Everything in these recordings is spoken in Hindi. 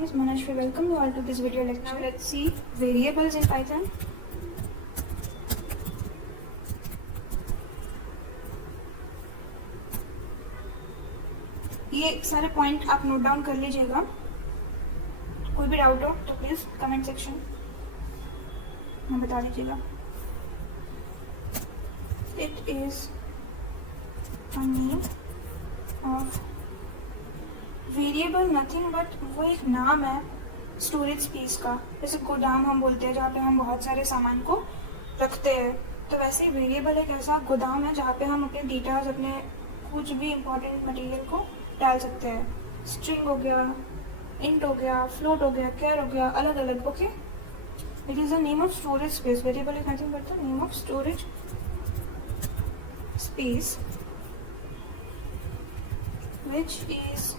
name is Manashwi. Welcome you all to this video lecture. Now let's see variables in Python. ये सारे पॉइंट आप नोट डाउन कर लीजिएगा. कोई भी डाउट हो तो प्लीज कमेंट सेक्शन में बता दीजिएगा. It is a name of variable nothing but वो एक नाम है स्टोरेज स्पेस का. जैसे गोदाम हम बोलते हैं जहाँ पे हम बहुत सारे सामान को रखते हैं, तो वैसे ही वेरिएबल एक ऐसा गोदाम है जहाँ पे हम अपने डेटाज, अपने कुछ भी इंपॉर्टेंट मटेरियल को डाल सकते हैं. स्ट्रिंग हो गया, इंट हो गया, फ्लोट हो गया, कैर हो गया, अलग अलग. Okay, it is the name of storage space. Variable is nothing but the name of storage space which is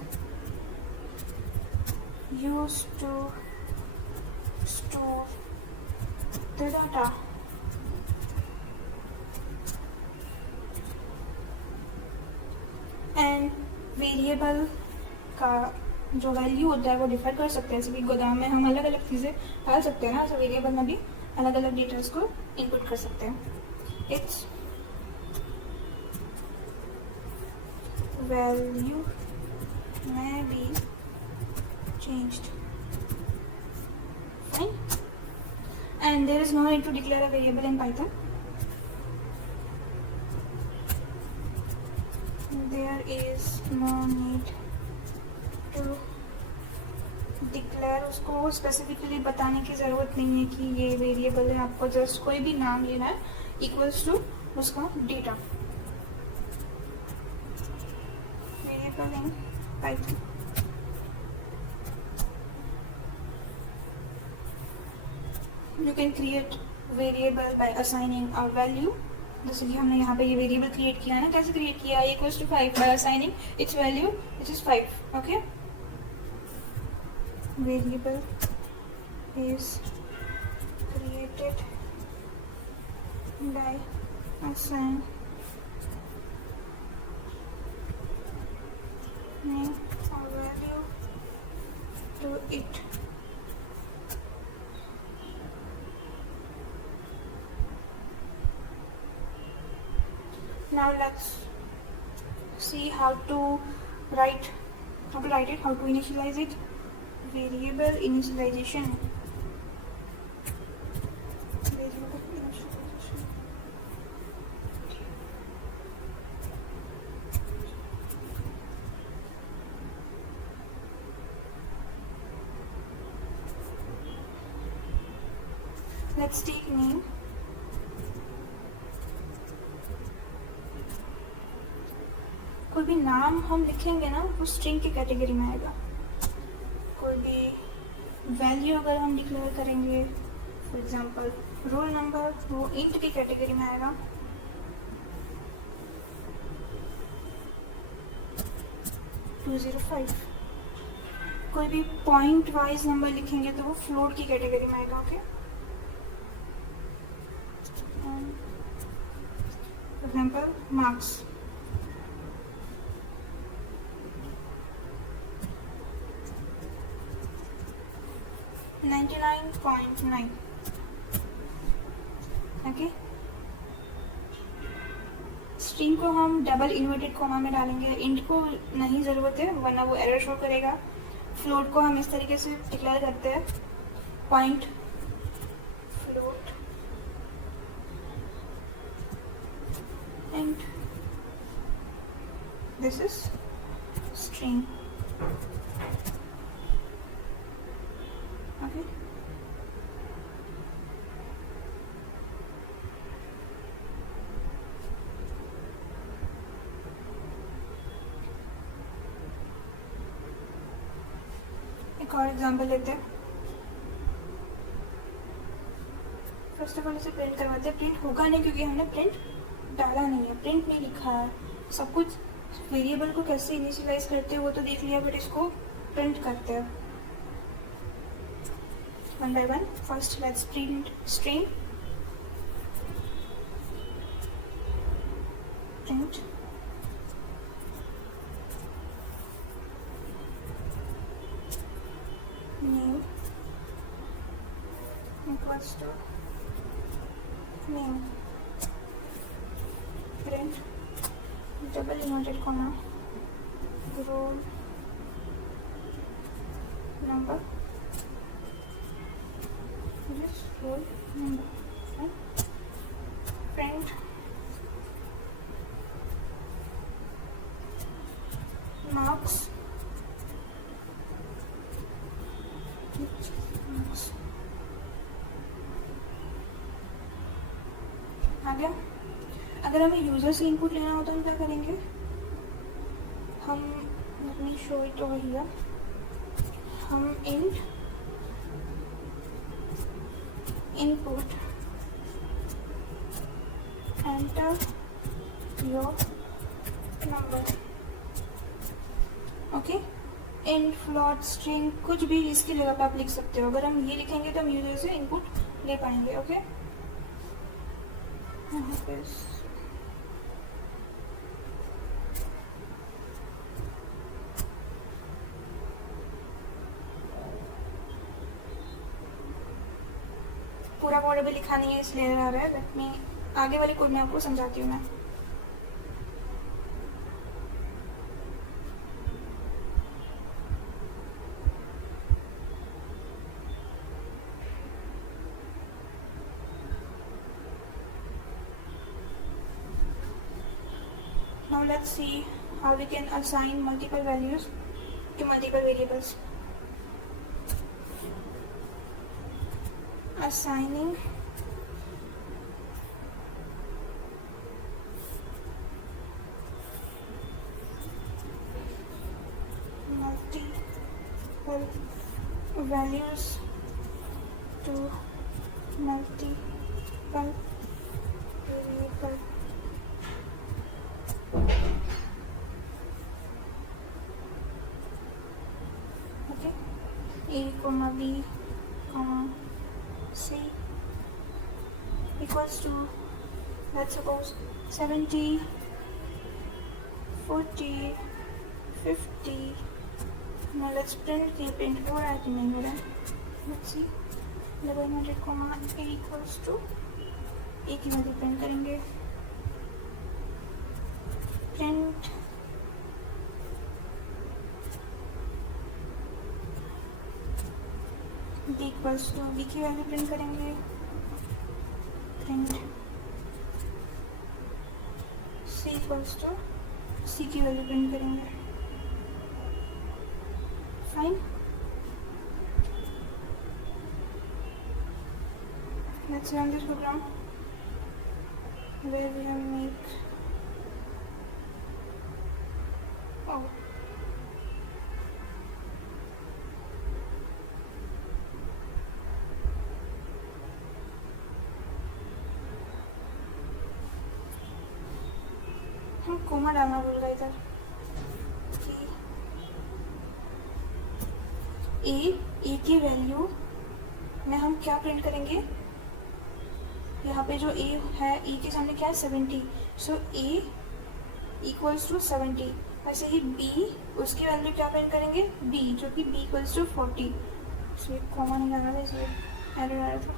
used to store the data. And variable का जो वैल्यू होता है वो डिफर कर सकते हैं. जैसे कि गोदाम में हम अलग अलग चीज़ें डाल सकते हैं ना, तो वेरिएबल में भी अलग अलग डिटेल्स को इनपुट कर सकते हैं. It's value may be changed. Fine. And there is no need to declare a variable in Python. There is no need to declare. उसको स्पेसिफिकली बताने की ज़रूरत नहीं है कि ये वेरिएबल है. आपको जस्ट कोई भी नाम लेना है इक्वल्स टू उसका data. in Python. You can create variable by assigning a value. जैसे कि हमने यहाँ पे ये वेरिएबल क्रिएट किया है ना, कैसे क्रिएट किया? Equals to 5 by assigning its value which is 5. Okay, variable is created by assigning a value to it. Now let's see how to write it, how to initialize it. Variable initialization. Let's take name. कोई भी नाम हम लिखेंगे ना वो स्ट्रिंग की कैटेगरी में आएगा. कोई भी वैल्यू अगर हम डिक्लेयर करेंगे, फॉर एग्जांपल रोल नंबर, वो इंट की कैटेगरी में आएगा. टू 205. कोई भी पॉइंट वाइज नंबर लिखेंगे तो वो फ्लोट की कैटेगरी में आएगा. Okay, for example marks. $99.9. Okay, string को हम डबल इन्वर्टेड कॉमा में डालेंगे. इंट को नहीं ज़रूरत है वरना वो एरर शो करेगा. फ्लोट को हम इस तरीके से डिक्लेयर करते हैं, point float and this is string. Okay. एक और एग्जांपल लेते हैं. फर्स्ट ऑफ ऑल इसे प्रिंट करवाते हैं. प्रिंट होगा नहीं क्योंकि हमने प्रिंट डाला नहीं है, प्रिंट नहीं लिखा है. सब कुछ वेरिएबल को कैसे इनिशियलाइज करते हैं वो तो देख लिया, बट इसको प्रिंट करते हैं one by one. First let's print string. Print name equals to name, print double inverted comma roll number, just roll number, and print marks, आ गया। अगर हमें यूज़र से इनपुट लेना होता है तो क्या करेंगे हम, अपनी शो इट ओवर हियर, हम int input enter your number, okay. Int float string कुछ भी इसकी जगह पे आप लिख सकते हो। अगर हम ये लिखेंगे तो हम यूजर से इनपुट ले पाएंगे, ओके। यहाँ पे पूरा कोड अभी लिखा नहीं है इसलिए आ रहा है, लेट मी आगे वाले कोड में आपको समझाती हूँ मैं। Now let's see how we can assign multiple values to multiple variables. Assigning multiple values to multiple variable. Okay, A comma B comma C equals to, let's suppose 70, 40, 50. Now let's print the print or at the main order. Let's see, double inverted comma A equals to A की वैल्यू प्रिंट करेंगे, print B equals to B की वैल्यू प्रिंट करेंगे, print C equals to C की वैल्यू प्रिंट करेंगे, fine. Let's run this program where we have make हम कोमा डालना भूल गए इधर कि ए की वैल्यू में हम क्या प्रिंट करेंगे, यहाँ पे जो ए है ए के सामने क्या है 70, सो ए इक्वल्स टू 70। वैसे ही बी उसकी वैल्यू क्या प्रिंट करेंगे बी, जो कि B equals to 40। So comma नहीं डालना था इसलिए एरर आ रहा था,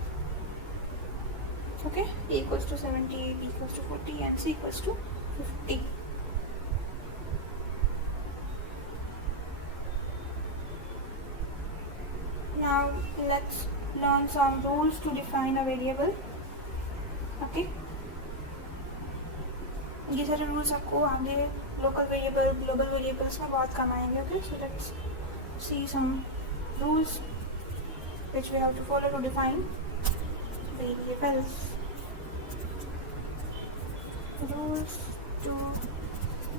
okay. A equals to 70, B equals to 40 and C equals to 50। Now let's learn some rules to define a variable, okay। ये सारे रूल्स आपको आगे लोकल वेरिएबल, ग्लोबल वेरिएबल्स में बहुत काम आएंगे, okay. So let's see some rules which we have to follow to define variables. Rules to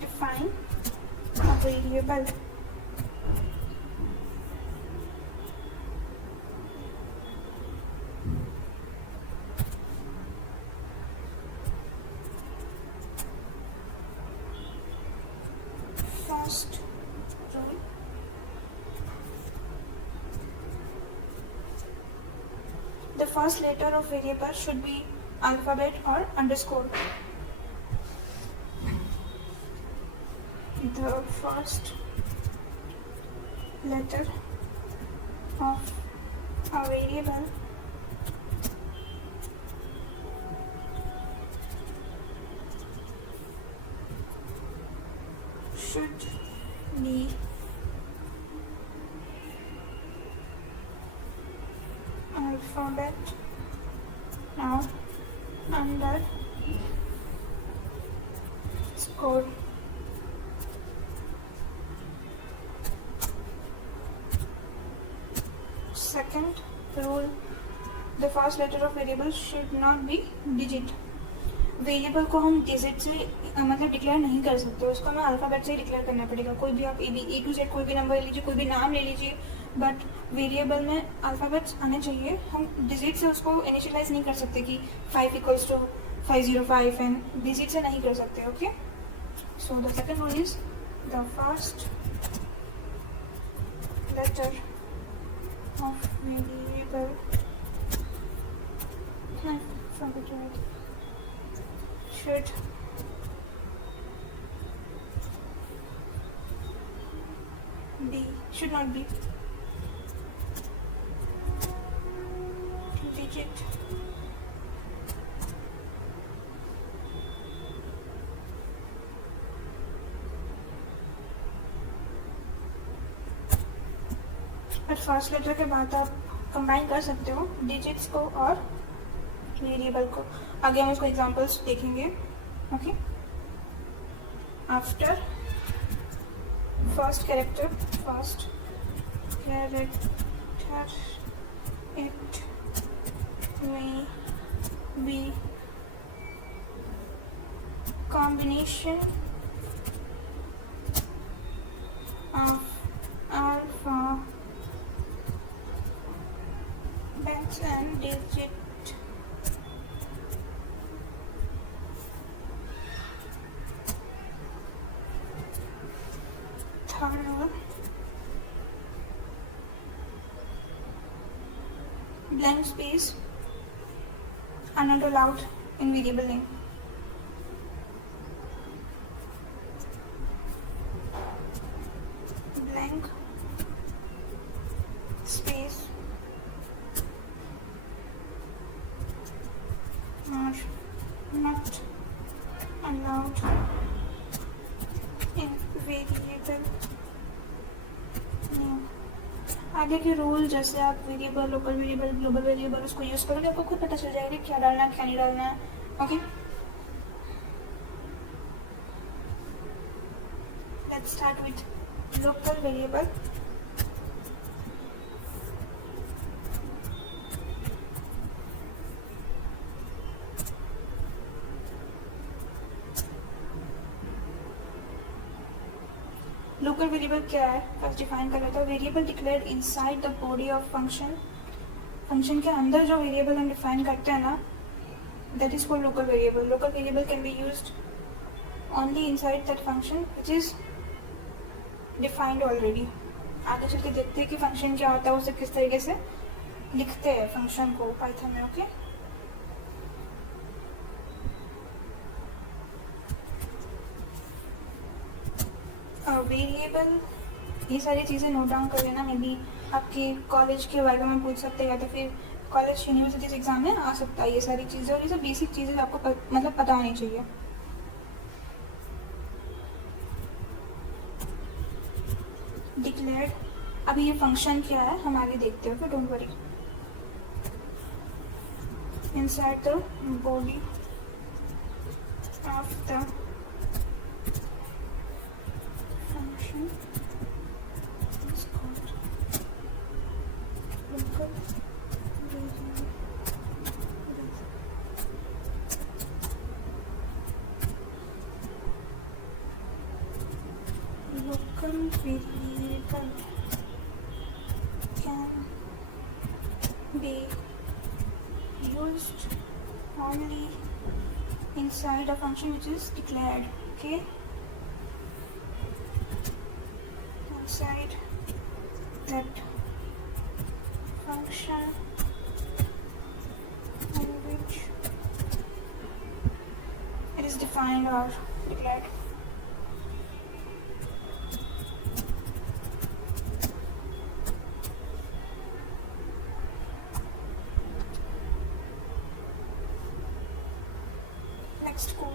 define a variable. First rule, the first letter of variable should be alphabet or underscore. The first letter of a variable should be alphabet now under score. Second rule, the first letter of variable should not be digit. Variable को हम डिजिट से मतलब डिक्लेयर नहीं कर सकते, उसको हमें अल्फ़ाबेट से ही डिक्लेयर करना पड़ेगा. कोई भी आप ए टू जेड कोई भी नंबर ले लीजिए, कोई भी नाम ले लीजिए, बट वेरिएबल में अल्फ़ाबेट्स आने चाहिए. हम डिजिट से उसको इनिशियलाइज नहीं कर सकते कि 5 इक्वल्स टू 505 एंड डिजिट से नहीं कर सकते. Okay, so the second rule is the first letter of variable should not be digit. But first letter के बाद आप कंबाइन कर सकते हो डिजिट्स को और वेरिएबल को. आगे हम इसको एग्जांपल्स देखेंगे. Okay, after first character it may be combination of alpha bets and digit. Third rule, blank space are not allowed in variable name. Blank space are not allowed in variable name. आगे के रूल जैसे आप variable, local variable, global variable उसको यूज़ करोगे, आपको खुद पता चल जाएगा क्या डालना है क्या नहीं डालना है. Okay, let's start with local variable. Local variable क्या है फर्स्ट डिफाइन कर लेता है. Variable declared inside the body of function. Function के अंदर जो वेरिएबल हम डिफाइन करते हैं ना, that is called local variable. Local variable can be used only inside that function which is defined already. आगे चल के देखते हैं कि फंक्शन क्या होता है, उसे किस तरीके से लिखते हैं फंक्शन को पाइथन में. ओके, वेरिएबल, ये सारी चीज़ें नोट डाउन कर लेना. मे बी आपके कॉलेज के वाइवा में पूछ सकते हैं या तो फिर कॉलेज यूनिवर्सिटीज एग्जाम में आ सकता है ये सारी चीज़ें. और ये सब बेसिक चीज़ें आपको मतलब पता होनी चाहिए. डिक्लेयर्ड, अभी ये फंक्शन क्या है हम आगे देखते हो, don't worry. Inside the body of the function is called local variable. Local variable can be used only inside a function which is declared. Okay, inside that function in which it is defined or declared.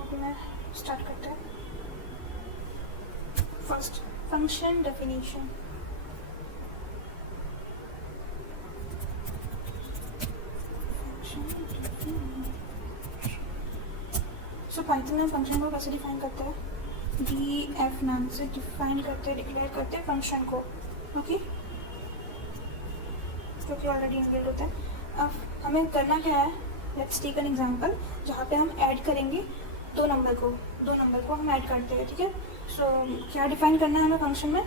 अभी मैं स्टार्ट करते हैं। First function definition. सो पाइथन में फंक्शन को कैसे डिफाइन करते हैं? df नाम से डिफाइन करते हैं, डिक्लेयर करते हैं फंक्शन को, ओके, क्योंकि ऑलरेडी इनबिल्ट होता है। अब हमें करना क्या है, लेट्स टेक एन एग्जांपल जहाँ पे हम ऐड करेंगे दो नंबर को हम ऐड करते हैं, ठीक है। सो क्या डिफाइन करना है हमें फंक्शन में?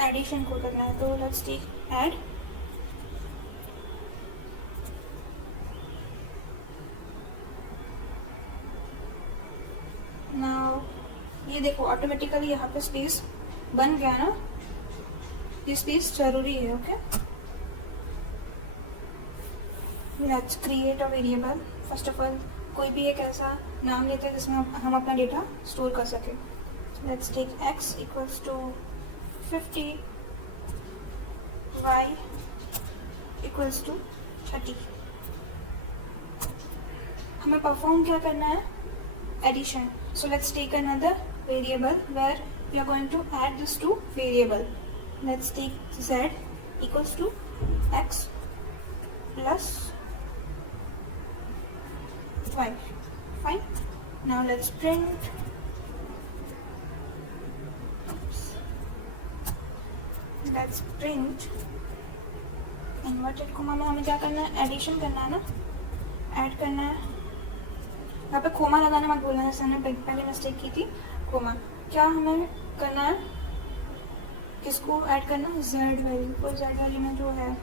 एडिशन को करना है, तो लेट्स टेक ऐड। नाउ ये देखो ऑटोमेटिकली यहाँ पे स्पेस बन गया ना, ये स्पेस जरूरी है, okay. Let's create a variable. First of all कोई भी एक ऐसा नाम लेते हैं जिसमें हम अपना डेटा स्टोर कर सकें। Let's take x equals to 50, y equals to 30। हमें परफॉर्म क्या करना है? Addition. So let's take another variable where we are going to add this to variable. Let's take z equals to x plus y. Fine. Now let's print. Let's print inverted comma में हमें क्या करना है? एडिशन करना है ना, ऐड करना है। यहाँ पे कोमा लगाना मत बोलना, जैसे हमने पहले मिस्टेक की थी। कोमा क्या हमें करना है? किसको ऐड करना है? जेड वैल्यू को, जेड वैल्यू में जो है,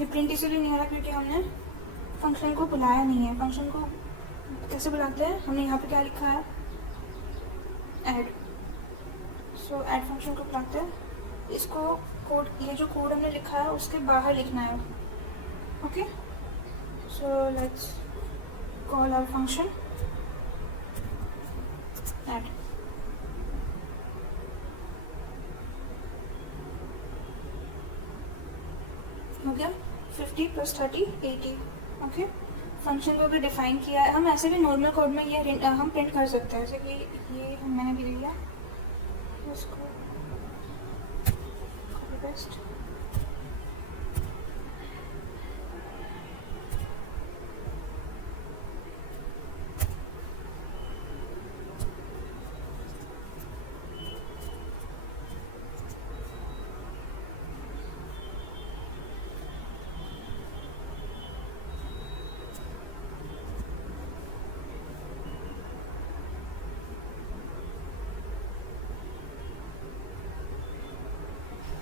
ये प्रिंट इसलिए नहीं हो रहा क्योंकि हमने फंक्शन को बुलाया नहीं है। फंक्शन को कैसे बुलाते हैं? हमने यहाँ पे क्या लिखा है? ऐड। सो ऐड फंक्शन को बुलाते हैं, इसको कोड, ये जो कोड हमने लिखा है उसके बाहर लिखना है, okay. So let's call our function add. हो गया 50 प्लस 30 80, ओके। फंक्शन को भी डिफाइन किया है। हम ऐसे भी नॉर्मल कोड में ये हम प्रिंट कर सकते हैं, जैसे कि ये मैंने भी लिया इसको कॉपी पेस्ट।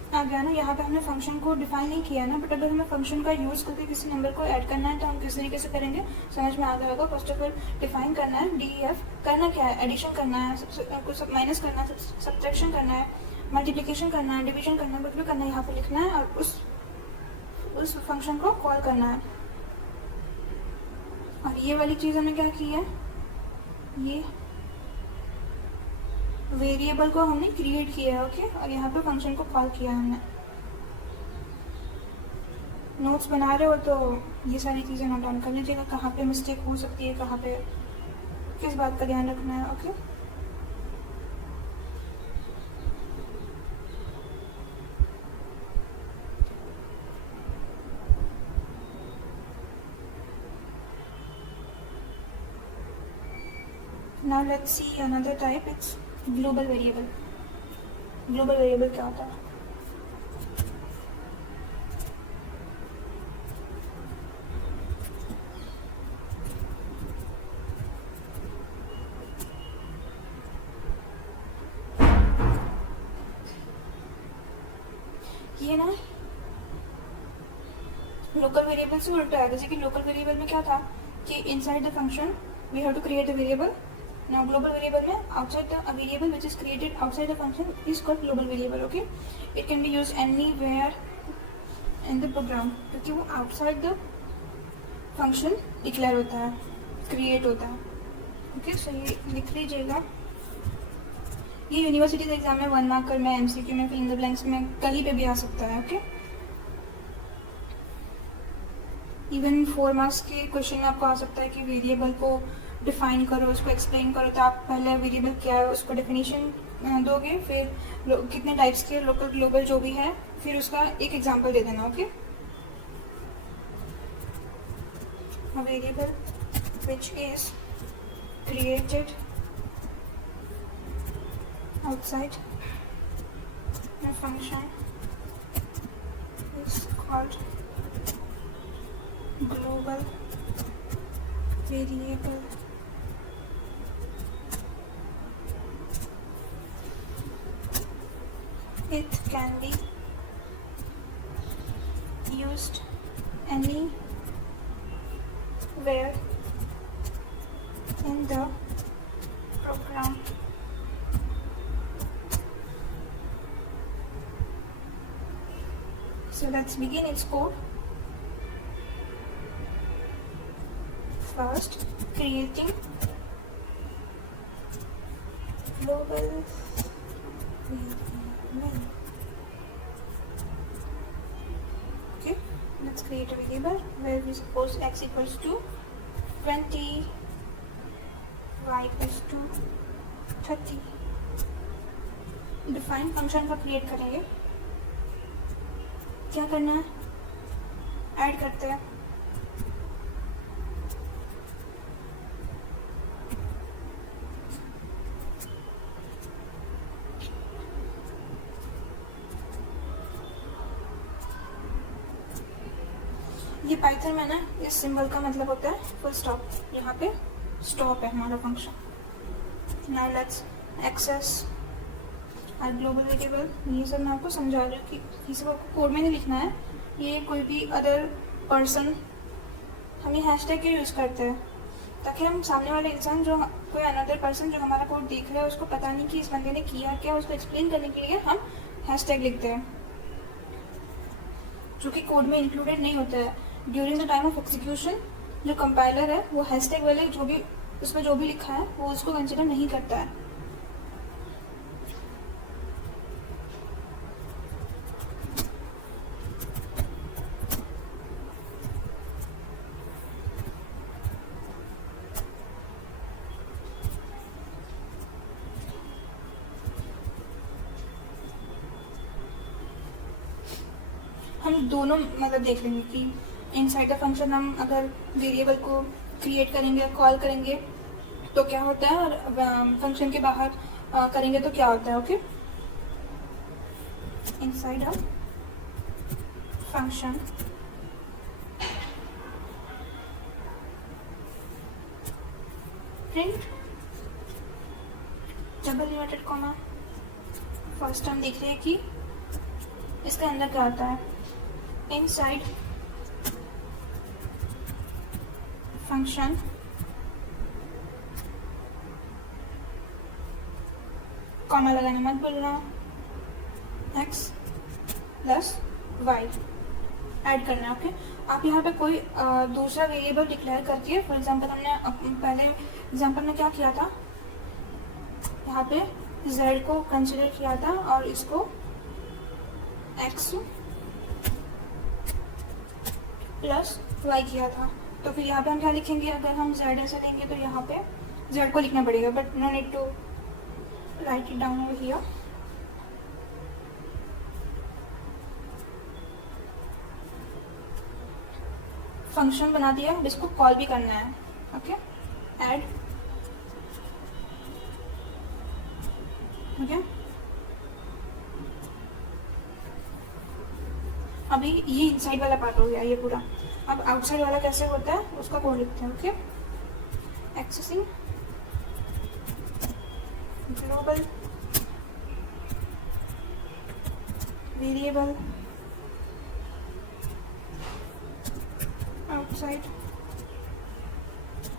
आ गया ना, यहाँ पे हमने फंक्शन को डिफाइन नहीं किया ना, बट अगर हमें फंक्शन का यूज़ करके किसी नंबर को ऐड करना है तो हम किस तरीके से करेंगे, समझ में आ गया होगा। फर्स्ट ऑफ ऑल डिफाइन करना है, df करना क्या है? एडिशन करना है, कुछ माइनस करना है, सब्ट्रैक्शन करना है, मल्टीप्लिकेशन करना है, डिवीजन करना है, कुछ भी करना है, यहाँ पे लिखना है और उस फंक्शन को कॉल करना है। और ये वाली चीज़ हमने क्या की है? ये वेरिएबल को हमने क्रिएट किया है, ओके। और यहाँ पे फंक्शन को कॉल किया है हमने। नोट्स बना रहे हो तो ये सारी चीज़ें नोट डाउन कर लीजिएगा, कहाँ पे मिस्टेक हो सकती है, कहाँ पे किस बात का ध्यान रखना है, okay. Now let's see another type. It's global variable. Global variable क्या होता है? ये ना लोकल वेरिएबल से उल्टा है। जैसे कि लोकल वेरिएबल में क्या था कि inside the function we have to create the variable. Now global variable में outside the a variable which is created outside the function is called global variable, okay. It can be used anywhere in the program, क्योंकि वो आउटसाइड द फंक्शन डिक्लेयर होता है, क्रिएट होता है। ओके, सो ये लिख लीजिएगा। ये यूनिवर्सिटीज एग्जाम में 1 मार्क में, एमसीक्यू में, फिल इन द ब्लैंक्स में कहीं पे भी आ सकता है। ओके, इवन 4 मार्क्स के क्वेश्चन में आपको आ सकता है कि वेरिएबल को डिफाइन करो, उसको एक्सप्लेन करो। तो आप पहले वेरिएबल क्या है उसको डेफिनेशन दोगे, फिर कितने टाइप्स के, लोकल ग्लोबल जो भी है, फिर उसका एक एग्जांपल दे देना। Okay, a variable which is created outside a function is called global variable. It can be used anywhere in the program. So let's begin its code. First, creating global variable. Okay, let's create a variable where we suppose x equals to 20, y equals to 30. Define function का क्रिएट करेंगे। क्या करना है, ऐड करते हैं। ये पाइथन में ना इस सिंबल का मतलब होता है फुल स्टॉप, यहाँ पे स्टॉप है हमारा function. Now let's access our global variable. ये सब मैं आपको समझा रही हूँ कि ये सब आपको कोड में नहीं लिखना है। ये कोई भी अदर पर्सन, हम ये हैशटैग क्यों यूज़ करते हैं, ताकि हम सामने वाले इंसान, जो कोई अनदर पर्सन जो हमारा कोड देख रहा है, उसको पता नहीं कि इस बंदे ने किया क्या, उसको एक्सप्लेन करने के लिए हम हैशटैग लिखते हैं, जो कि कोड में इंक्लूडेड नहीं होता है। During the time of execution जो कंपाइलर है वो हैशटैग वाले जो भी उसमें जो भी लिखा है वो उसको कंसिडर नहीं करता है। हम दोनों मतलब देख लेंगे कि इनसाइड द फंक्शन हम अगर वेरिएबल को क्रिएट करेंगे, कॉल करेंगे तो क्या होता है, और फंक्शन के बाहर करेंगे तो क्या होता है। Okay, inside a function print double inverted comma. First हम देख रहे हैं कि इसके अंदर क्या आता है। इनसाइड फंक्शन कॉमा लगाने मत भूलना, x प्लस वाई ऐड करना है। ओके, आप यहाँ पे कोई दूसरा वेरिएबल डिक्लेयर करती है। फॉर एग्जांपल हमने पहले एग्जांपल में क्या किया था, यहाँ पे z को कंसिडर किया था और इसको x प्लस y किया था। तो फिर यहाँ पे हम क्या लिखेंगे, अगर हम z ऐसा लेंगे तो यहाँ पे z को लिखना पड़ेगा, but no need to write it down over here. Function बना दिया, अब इसको कॉल भी करना है। Okay, add. ओके, अभी ये इनसाइड वाला पार्ट हो गया ये पूरा। अब आउटसाइड वाला कैसे होता है उसका कोड लिखते हैं। Okay, accessing global variable outside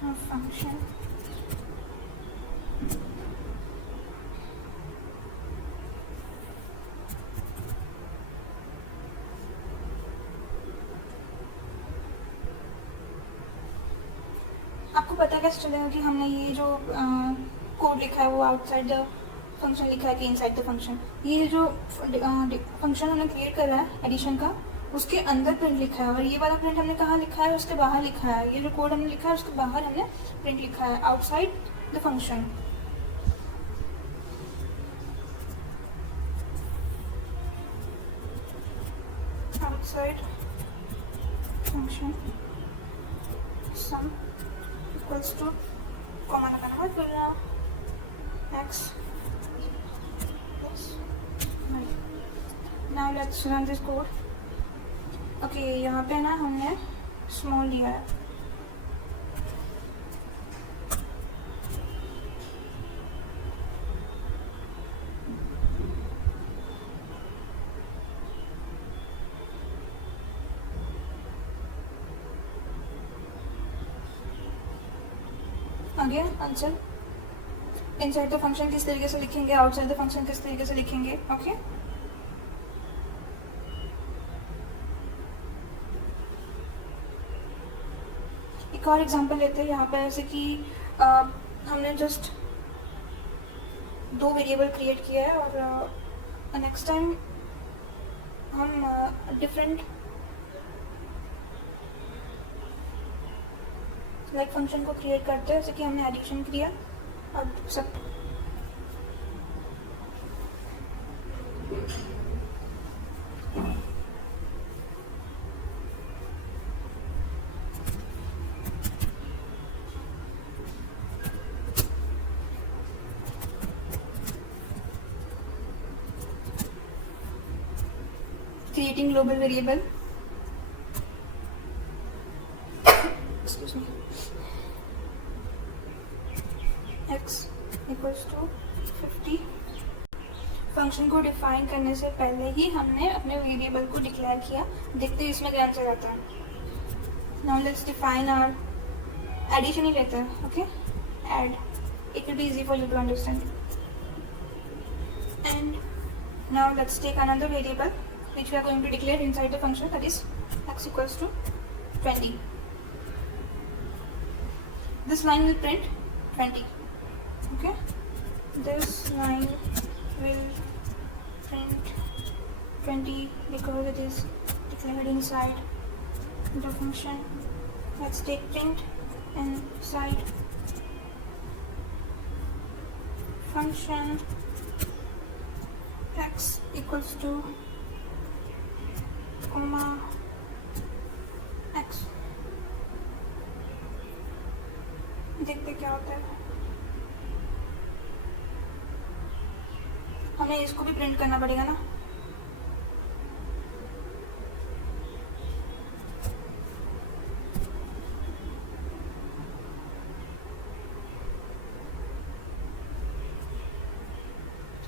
a function आपको पता कैसे चलेगा कि हमने ये जो कोड लिखा है वो आउटसाइड द फंक्शन लिखा है कि इनसाइड द फंक्शन? ये जो फंक्शन हमने क्रिएट करा है एडिशन का, उसके अंदर प्रिंट लिखा है, और ये वाला प्रिंट हमने कहाँ लिखा है? उसके बाहर लिखा है। ये जो कोड हमने लिखा है उसके बाहर हमने प्रिंट लिखा है, outside the function. Outside function some equals two comma लगाना है फिर x plus y। Now let's run this code. Okay, यहाँ पे ना हमने स्मॉल लिया है, आगे आंसर इनसाइड द फंक्शन किस तरीके से लिखेंगे, आउटसाइड द फंक्शन किस तरीके से लिखेंगे। ओके, एक और एग्जांपल लेते हैं यहाँ पे, ऐसे कि हमने जस्ट 2 वेरिएबल क्रिएट किया है और नेक्स्ट टाइम हम डिफरेंट लाइक फंक्शन को क्रिएट करते हैं, जैसे कि हमने एडिशन किया अब सब creating global variable, excuse me, x equals to 50। Function को डिफाइन करने से पहले ही हमने अपने वेरिएबल को डिक्लेयर किया। देखते हैं इसमें क्या आंसर आता है। Now let's define our addition ही लेते हैं। Okay, add, it will be easy for you to understand. And now let's take another variable which we are going to declare inside the function, that is x equals to 20. This line will print 20. Okay, this line will print 20 because it is declared inside the function. Let's take print inside function x equals to comma x। देखते क्या होता है। हमें इसको भी प्रिंट करना पड़ेगा ना।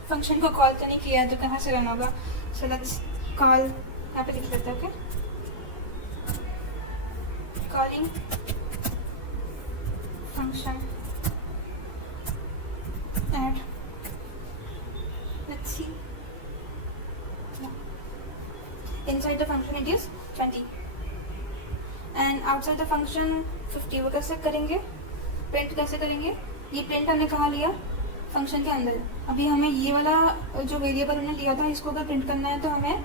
फंक्शन को कॉल तो नहीं किया तो कहाँ से रन होगा। सो लेट्स कॉल, यहाँ पे लिख लेते हैं। Okay, calling function add, let's see, inside the function it is 20 and outside the function 50। वो कैसे करेंगे, प्रिंट कैसे करेंगे? ये प्रिंट हमने कहाँ लिया? फंक्शन के अंदर। अभी हमें ये वाला जो वेरिएबल हमने लिया था इसको अगर प्रिंट करना है तो हमें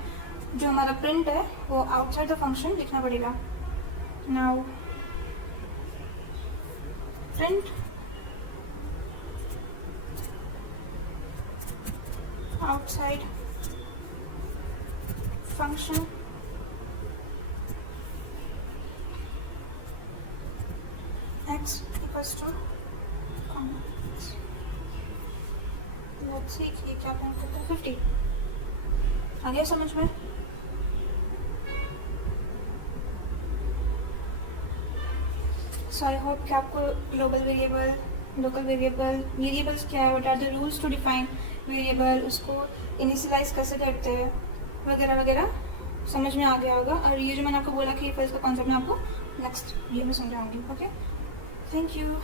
जो हमारा प्रिंट है वो आउटसाइड द फंक्शन लिखना पड़ेगा। Now print outside function x equals to let's see कि क्या प्रिंट करता है 50। आ गया समझ में? सो आई होप कि आपको global variable, local variable, variables क्या है, what are the rules to define variable, उसको इनिशियलाइज कैसे करते हैं वगैरह वगैरह समझ में आ गया होगा। और ये जो मैंने आपको बोला कि फिर इसका कॉन्सेप्ट मैं आपको नेक्स्ट वीडियो में समझाऊंगी। Okay, thank you.